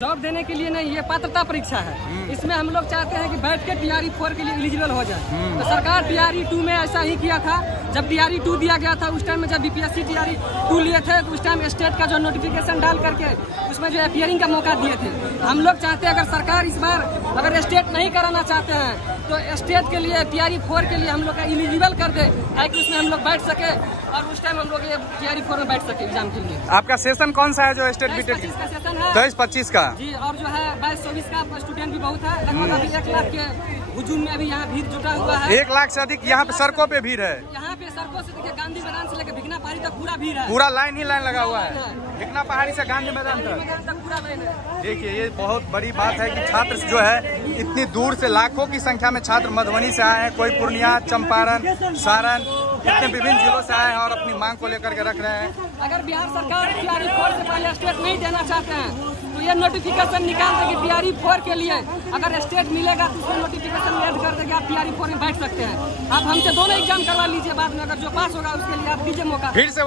Job देने के लिए नहीं, ये पात्रता परीक्षा है। इसमें हम लोग चाहते हैं कि बैठ के TRE 4 के लिए एलिजिबल हो जाए। तो सरकार TRE 2 में ऐसा ही किया था। जब TRE 2 दिया गया था उस टाइम में जब BPSC TRE 2 लिए थे तो उस टाइम स्टेट का जो नोटिफिकेशन डाल करके उसमें जो अपीयरिंग का मौका दिए थे। हम लोग चाहते हैं अगर सरकार इस बार अगर स्टेट नहीं कराना चाहते हैं तो स्टेट के लिए TRE 4 के लिए हम लोग का एलिजिबल कर दे, ताकि उसमें हम लोग बैठ सके और उस टाइम हम लोग ये TRE 4 में बैठ सके एग्जाम के लिए। आपका सेशन कौन सा है जो स्टेट बीटेट का सेशन है? 23-25 का जी, और जो है 22-24 का स्टूडेंट भी बहुत है। लगभग अभी 1 लाख के हुजूम में अभी यहाँ भीड़ जुटा हुआ है। 1 लाख से अधिक यहाँ पे सड़कों पे भीड़ है। यहाँ पे सड़कों से देखिए गांधी मैदान से लेकर भिकना पहाड़ी तक पूरा भीड़ है। पूरा लाइन ही लाइन लगा हुआ है, भिकना पहाड़ी से गांधी मैदान तक पूरा लाइन है। देखिए ये बहुत बड़ी बात है कि छात्र जो है इतनी दूर से लाखों की संख्या में छात्र मधुबनी से आए हैं, कोई पूर्णिया, चंपारण, सारण, इतने विभिन्न जिलों से आए हैं और अपनी मांग को लेकर के रख रहे हैं। अगर बिहार सरकार TRE 4 से पहले स्टेट नहीं देना चाहते हैं तो ये नोटिफिकेशन निकाल देगी TRE 4 के लिए। अगर स्टेट मिलेगा तो उसमें नोटिफिकेशन ऐड कर देगा, आप TRE 4 में बैठ सकते हैं। आप हमसे दोनों एग्जाम करवा लीजिए, बाद में अगर जो पास होगा उसके लिए आप दीजिए मौका। फिर से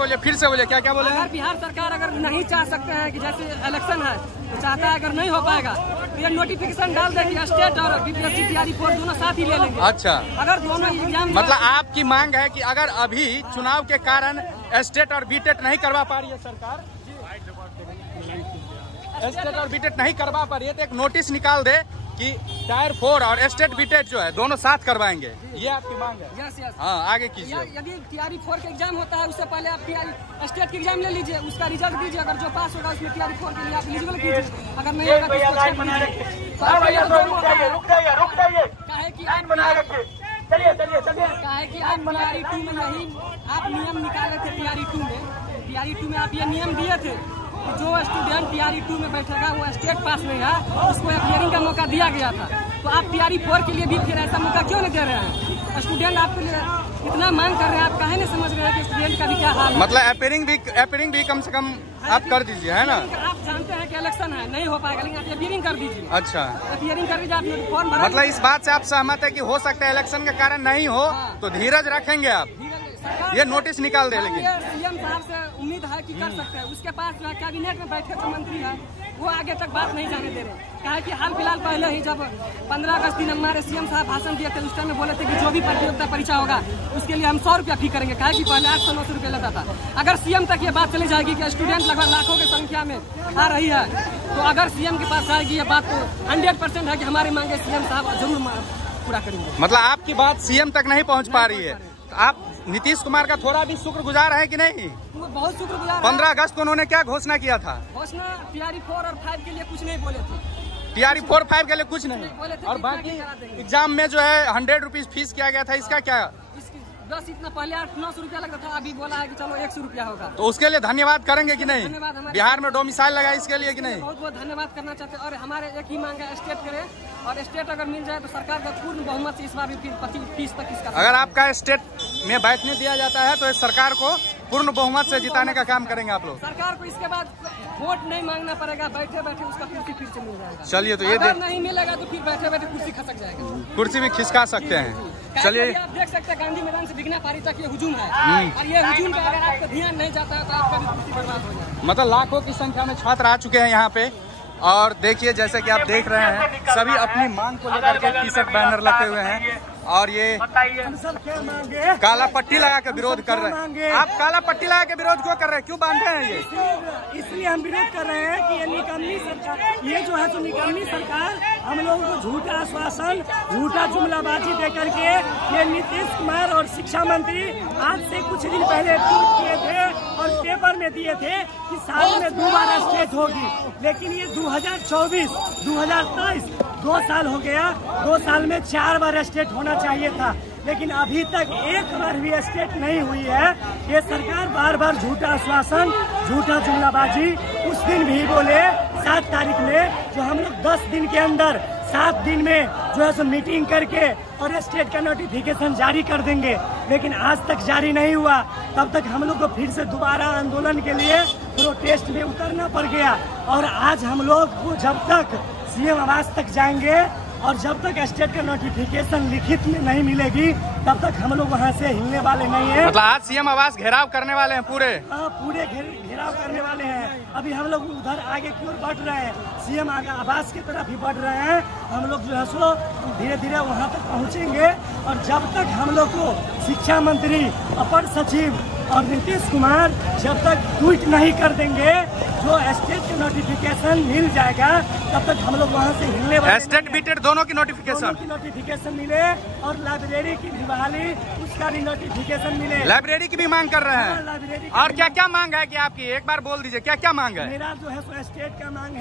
बोलिए क्या बोले? अगर बिहार सरकार अगर नहीं चाह सकते हैं कि जैसे इलेक्शन है तो चाहता है अगर नहीं हो पाएगा तो ये नोटिफिकेशन डाल देगी, स्टेट और BPSC TRE 4 दोनों साथ ही ले लेंगे। अच्छा, अगर दोनों एग्जाम मतलब आपकी मांग है कि अगर अभी चुनाव के कारण स्टेट और बीटेट नहीं करवा पा रही है सरकार, स्टेट और बीटेट नहीं करवा पा रही है तो एक नोटिस निकाल दे कि टायर 4 और स्टेट बीटेट जो है दोनों साथ करवाएंगे, ये आपकी मांग है? यस। हाँ, आगे कीजिए। यदि TRE 4 का एग्जाम होता है उससे पहले आप स्टेट के एग्जाम ले लीजिए, उसका रिजल्ट दीजिए, अगर जो पास होगा उसमें TRE 4 के लिए आप एलिजिबल कीजिए, अगर नहीं होगा कि आप TRE 2 में यही आप नियम निकाले थे। TRE 2 में आप ये नियम दिए थे कि जो स्टूडेंट TRE 2 में बैठेगा वो स्टेट पास नहीं है, उसको अपीयरिंग का मौका दिया गया था। तो आप TRE 4 के लिए भी फिर ऐसा मौका क्यों नहीं दे रहे हैं? स्टूडेंट आपके लिए इतना मांग कर रहे हैं, आप काहे नहीं समझ रहे हैं कि स्टूडेंट का भी क्या हाल है? मतलब अपीयरिंग भी कम से कम आप कर दीजिए, है ना? आप जानते हैं कि इलेक्शन है, नहीं हो पाएगा, लेकिन आप अपीयरिंग कर दीजिए। अच्छा, अपीयरिंग कर दीजिए, आप फॉर्म भरा। मतलब इस बात से आप सहमत है कि हो सकता है इलेक्शन के कारण नहीं हो तो धीरज रखेंगे आप, ये नोटिस निकाल दे। लेकिन CM साहब से उम्मीद है कि कर सकते हैं। उसके पास जो है कैबिनेट में बैठे जो मंत्री है वो आगे तक बात नहीं जाने दे रहे। कहा कि हाल फिलहाल पहले ही जब 15 अगस्त दिन हमारे CM साहब भाषण दिए थे उस टाइम में बोले थे कि जो भी प्रतियोगिता परीक्षा होगा उसके लिए हम 100 रुपया फी करेंगे। कहा कि पहले 800-900 रुपया लेता था। अगर CM तक ये बात चली जाएगी कि स्टूडेंट लगभग लाखों की संख्या में आ रही है तो अगर CM के पास आएगी ये बात तो 100% है कि हमारी मांगे CM साहब जरूर पूरा करेंगे। मतलब आपकी बात CM तक नहीं पहुँच पा रही है, आप नीतीश कुमार का थोड़ा भी शुक्रगुजार है कि नहीं? बहुत शुक्रगुजार। 15 अगस्त को उन्होंने क्या घोषणा किया था? घोषणा TRE 4 और 5 के लिए कुछ नहीं बोले थे। TRE 4-5 के लिए कुछ नहीं, और बाकी एग्जाम में जो है 100 रुपीज फीस किया गया था, इसका क्या? बस इतना, पहले 800-900 रुपया लगता था, अभी बोला है कि चलो 100 रुपया होगा। तो उसके लिए धन्यवाद करेंगे कि नहीं? धन्यवाद। बिहार में डोमिसाइल लगा इसके लिए कि नहीं? बहुत बहुत धन्यवाद करना चाहते हैं। और हमारे एक ही मांग है, स्टेट करे, और स्टेट अगर मिल जाए तो सरकार का पूर्ण बहुमत से इस बार भी 25 तक इसका। अगर आपका स्टेट में बैठने दिया जाता है तो इस सरकार को पूर्ण बहुमत से जिताने का काम करेंगे आप लोग? सरकार को इसके बाद वोट नहीं मांगना पड़ेगा, बैठे बैठे उसका कुर्सी फिर से मिल जाएगा। चलिए, तो ये नहीं मिलेगा तो फिर बैठे बैठे कुर्सी खसक जाएगा। कुर्सी भी खिसका सकते हैं। चलिए, आप देख सकते हैं गांधी मैदान से भिकना पहाड़ी तक ये हुजूम है, और ये हुजूम पे अगर आपका ध्यान नहीं जाता है तो आपका भी कुर्सी बर्बाद हो जाएगा। मतलब लाखों की संख्या में छात्र आ चुके हैं यहाँ पे, और देखिए जैसे कि आप देख रहे हैं सभी अपनी मांग को लेकर के टी-शर्ट बैनर लगे हुए हैं, और ये काला पट्टी लगा के विरोध कर रहे हैं। आप काला पट्टी लगा के विरोध क्यों कर रहे हैं, क्यों बांधे हैं ये? इसलिए हम विरोध कर रहे हैं कि ये निकम्मी सरकार, ये जो है तो निकम्मी सरकार हम लोगों को झूठा आश्वासन, झूठा जुमलाबाजी दे करके ये नीतीश कुमार और शिक्षा मंत्री आज से कुछ दिन पहले ट्वीट किए थे और पेपर में दिए थे कि साल में 2 बार स्टेट होगी, लेकिन ये 2024, 2023 2 साल हो गया। 2 साल में 4 बार स्टेट होना चाहिए था, लेकिन अभी तक एक बार भी स्टेट नहीं हुई है। ये सरकार बार बार झूठा आश्वासन, झूठा जुमलाबाजी। उस दिन भी बोले 7 तारीख में जो हम लोग 10 दिन के अंदर 7 दिन में जो है सो मीटिंग करके और स्टेट का नोटिफिकेशन जारी कर देंगे, लेकिन आज तक जारी नहीं हुआ। तब तक हम लोग को फिर से दोबारा आंदोलन के लिए प्रोटेस्ट में उतरना पड़ गया, और आज हम लोग को जब तक CM आवास तक जाएंगे और जब तक स्टेट का नोटिफिकेशन लिखित में नहीं मिलेगी तब तक हम लोग वहाँ से हिलने वाले नहीं है। मतलब आज सीएम आवास घेराव करने वाले हैं पूरे? पूरे घेराव करने वाले हैं। अभी हम लोग उधर आगे की ओर बढ़ रहे हैं, सीएम आवास की तरफ ही बढ़ रहे हैं। हम लोग जो है सो धीरे धीरे वहाँ तक पहुँचेंगे और जब तक हम लोग को शिक्षा मंत्री, अपर सचिव और नीतीश कुमार जब तक ट्वीट नहीं कर देंगे जो स्टेट का नोटिफिकेशन मिल जाएगा तब तक हम लोग वहाँ से हिलने वाले। स्टेट बीटेड दोनों की नोटिफिकेशन मिले और लाइब्रेरी की भी बहाली उसका भी नोटिफिकेशन मिले। लाइब्रेरी की भी मांग कर रहे हैं। लाइब्रेरी और क्या क्या मांग है कि आपकी एक बार बोल दीजिए क्या क्या मांग है? मेरा जो है स्टेट का मांग है